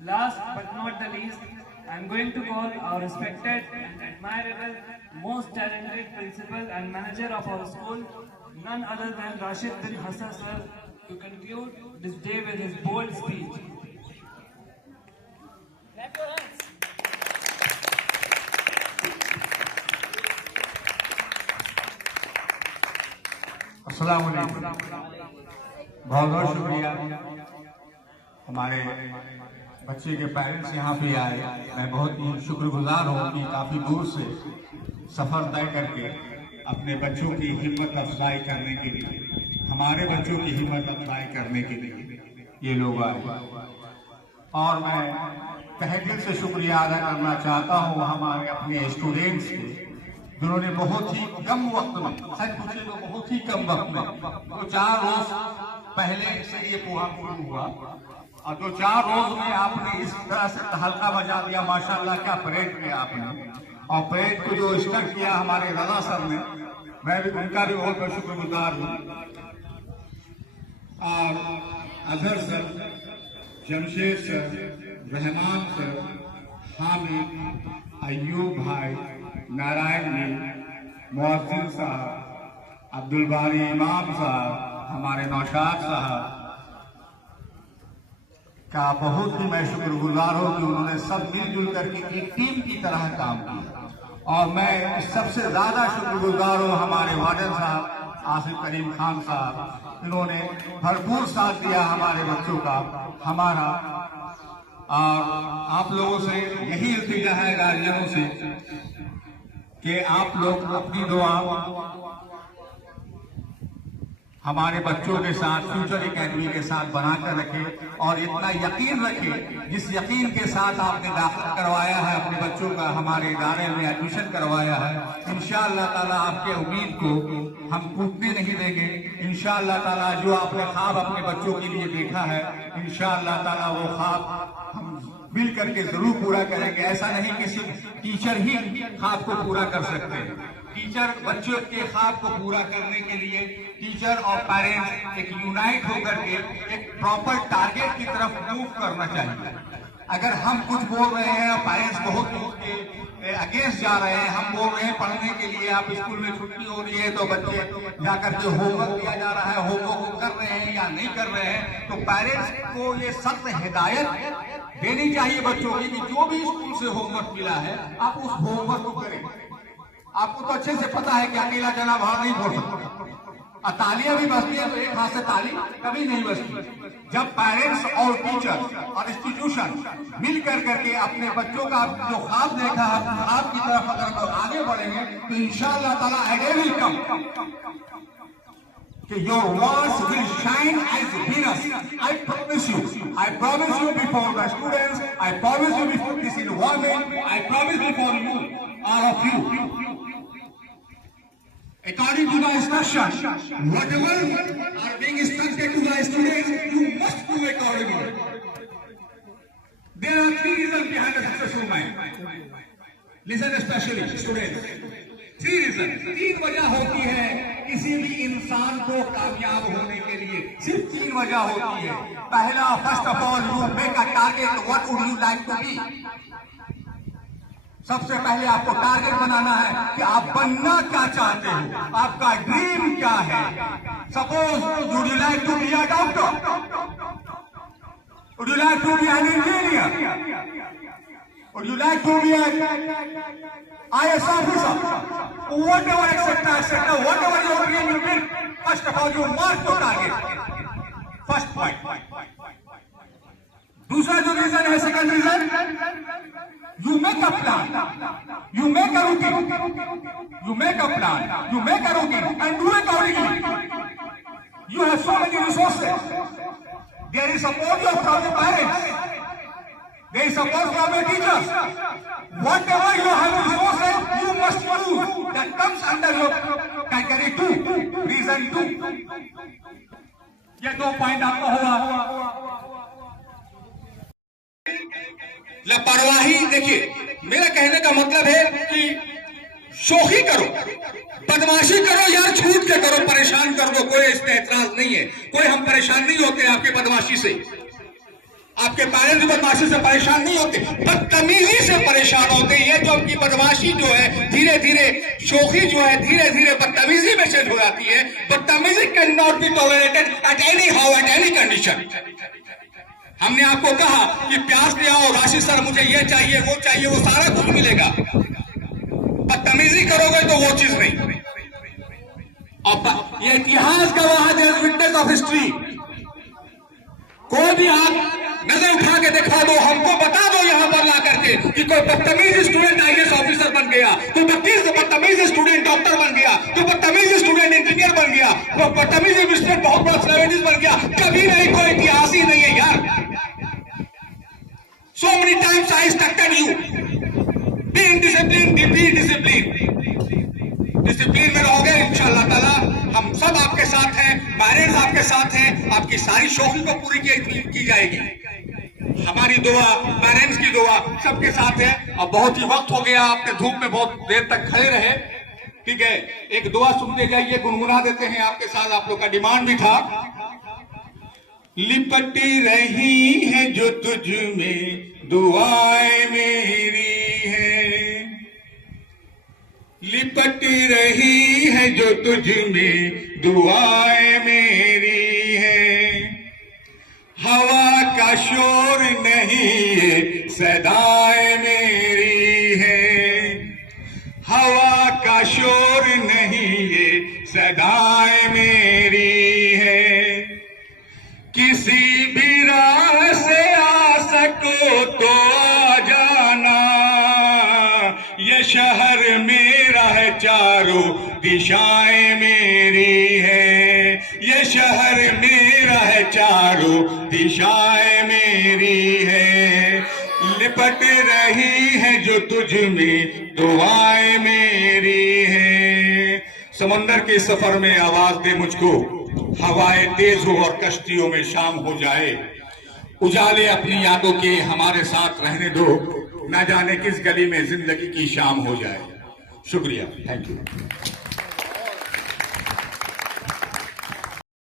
Last but not the least, I am going to call our respected and admirable, most talented principal and manager of our school, none other than Rashid bin Hassan sir, to conclude this day with his bold speech. Clap your hands. अस्सलाम वालेकुम। बहुत बहुत शुक्रिया। हमारे बच्चे के parents यहाँ पे आए, मैं बहुत ही शुक्रगुजार हूँ कि काफ़ी दूर से सफ़र तय करके अपने बच्चों की हिम्मत अफजाई करने के लिए, हमारे बच्चों की हिम्मत अफजाई करने के लिए ये लोग आए। और मैं तहे दिल से शुक्रिया अदा करना चाहता हूँ हमारे अपने स्टूडेंट्स के, जिन्होंने बहुत ही कम वक्त में, सच पूछे तो बहुत ही कम वक्त में, तो 4 रोज पहले से ये प्रोग्राम शुरू हुआ और जो 4 रोज में आपने इस तरह से तहलका बजा दिया, माशाल्लाह क्या परेड किया आपने। और परेड को जो स्टार्ट किया हमारे रजा सर ने, मैं भी उनका भी बहुत बहुत शुक्रगुजार हूँ। और Azhar sir, Jamshed sir, Rahman sir, Hamid, Ayub भाई, नारायण जी, मुअज्जिन साहब, अब्दुल बारी इमाम साहब, हमारे नौशाद साहब का बहुत ही मैं शुक्रगुजार हूँ कि उन्होंने सब मिलजुल करके एक टीम की तरह काम किया। और मैं सबसे ज्यादा शुक्रगुजार हूँ हमारे वार्डन साहब आसिफ करीम खान साहब, इन्होंने भरपूर साथ दिया हमारे बच्चों का, हमारा। और आप लोगों से यही इल्तिजा है गार्जियनों से कि आप लोग अपनी दुआ हमारे बच्चों के साथ, फ्यूचर एकेडमी के साथ बनाकर रखें और इतना यकीन रखें जिस यकीन के साथ आपने दाखिल करवाया है अपने बच्चों का, हमारे इदारे में एडमिशन करवाया है। इंशाअल्लाह ताला आपके उम्मीद को हम टूटने नहीं देंगे। इंशाअल्लाह ताला जो आपने ख्वाब अपने बच्चों के लिए देखा है, इंशाअल्लाह ताला वो ख्वाब हम मिल करके जरूर पूरा करेंगे। ऐसा नहीं कि सिर्फ टीचर ही ख्वाब को पूरा कर सकते हैं। टीचर बच्चों के ख्वाब को पूरा करने के लिए टीचर और पेरेंट्स एक यूनाइट होकर के एक प्रॉपर टारगेट की तरफ मूव करना चाहिए। अगर हम कुछ बोल रहे हैं और पेरेंट्स बहुत उसके अगेंस्ट जा रहे हैं, हम बोल रहे हैं पढ़ने के लिए, आप स्कूल में छुट्टी हो रही है तो बच्चे जाकर के होमवर्क दिया जा रहा है, होमवर्क को कर रहे हैं या नहीं कर रहे हैं, तो पेरेंट्स को ये सख्त हिदायत देनी चाहिए बच्चों की कि जो भी स्कूल से होमवर्क मिला है आप उस होमवर्क को करें। आपको तो अच्छे से पता है कि अकेला जना बाहर नहीं बोल सकता, तालियां भी बजती है तो एक हाथ से ताली कभी नहीं बजती। जब पेरेंट्स और टीचर और इंस्टीट्यूशन मिल कर करके अपने बच्चों का जो ख्वाब देखा है, ख्वाब की तरफ अगर वो आगे बढ़ेंगे तो इंशाअल्लाह ताला आइडिया विल कम कि your walls will shine as Venus. I promise you before the students, I promise you before this environment, I promise before you, all of you. According to the instruction, whatever are being instructed to the students, you must do accordingly. There are 3 reasons behind a successful mind. Listen especially, students. 3 reasons. 3 वजह होती है किसी भी इंसान को कामयाब होने के लिए। सिर्फ 3 वजह होती है। पहला, first of all, you make a target, what would you like to be. सबसे पहले आपको टारगेट बनाना है कि आप बनना क्या चाहते हो, आपका ड्रीम क्या है। Suppose would you like to be a doctor, would you like to be an engineer, would you like to be IAS officer, whatever etc., whatever your dream will be, first of all you mark your target. First point. दूसरा जो reason है, second reason, you make a plan, you make a routine, you make a plan, you make a routine and do it accordingly. You have so many resources. There is support from the parents, there is support from the teachers. Whatever you have resources, you must use. That comes under your category 2, reason 2. ये 2 point आपका होगा। लापरवाही, देखिए मेरा कहने का मतलब है कि शोखी करो, बदमाशी करो यार, छूट के करो, परेशान कर दो, कोई इसमें एतराज नहीं है। कोई हम परेशान नहीं होते आपके बदमाशी से। आपके पेरेंट्स बदमाशी से परेशान नहीं होते, बदतमीजी से परेशान होते हैं। ये जो आपकी बदमाशी जो है धीरे धीरे, शोखी जो है धीरे धीरे बदतमीजी में चेंज हो जाती है। बदतमीजी can not be tolerated at any how, at any condition. हमने आपको कहा कि प्यास ले आओ, राशि सर मुझे ये चाहिए वो चाहिए, वो सारा कुछ मिलेगा। बदतमीजी करोगे तो वो चीज नहीं। और ये इतिहास गवाह है, विटनेस ऑफ हिस्ट्री। कोई भी आप नजर उठा के दिखा दो, हमको बता दो यहां पर ला करके कि कोई बदतमीज स्टूडेंट IAS ऑफिसर बन गया, कोई बदतमीज स्टूडेंट डॉक्टर बन गया, कोई बदतमीज स्टूडेंट इंजीनियर बन गया, कोई बदतमीज स्टूडेंट बहुत बड़ा सेलिब्रिटी बन गया। कभी नहीं, कोई इतिहास ही नहीं है यार। So many times I instructed you, be indisciplined, be disciplined. Discipline में रहोगे इंशाअल्लाह ताला, हम सब आपके साथ हैं, पेरेंट्स आपके साथ हैं, आपकी सारी शौकी को पूरी की जाएगी। हमारी दुआ, पेरेंट्स की दुआ सबके साथ है। अब बहुत ही वक्त हो गया, आपने धूप में बहुत देर तक खड़े रहे, ठीक है। एक दुआ सुनते जाइए, गुनगुना देते हैं आपके साथ, आप लोग का डिमांड भी था। लिपटी रही है जो तुझ में दुआएं मेरी है, लिपट रही है जो तुझ में दुआएं मेरी है। हवा का शोर नहीं ये सदाएं मेरी है, हवा का शोर नहीं ये सदाएं मेरी है। किसी भी राह से आ सको तो आ जाना, ये शहर मेरा है, चारों दिशाएं मेरी है, ये शहर मेरा है, चारों दिशाएं मेरी है। लिपट रही है जो तुझ में दुआएं मेरी है। समंदर के सफर में आवाज दे मुझको, हवाएं तेज हो और कश्तियों में शाम हो जाए। उजाले अपनी यादों के हमारे साथ रहने दो, न जाने किस गली में जिंदगी की शाम हो जाए। शुक्रिया, थैंक यू।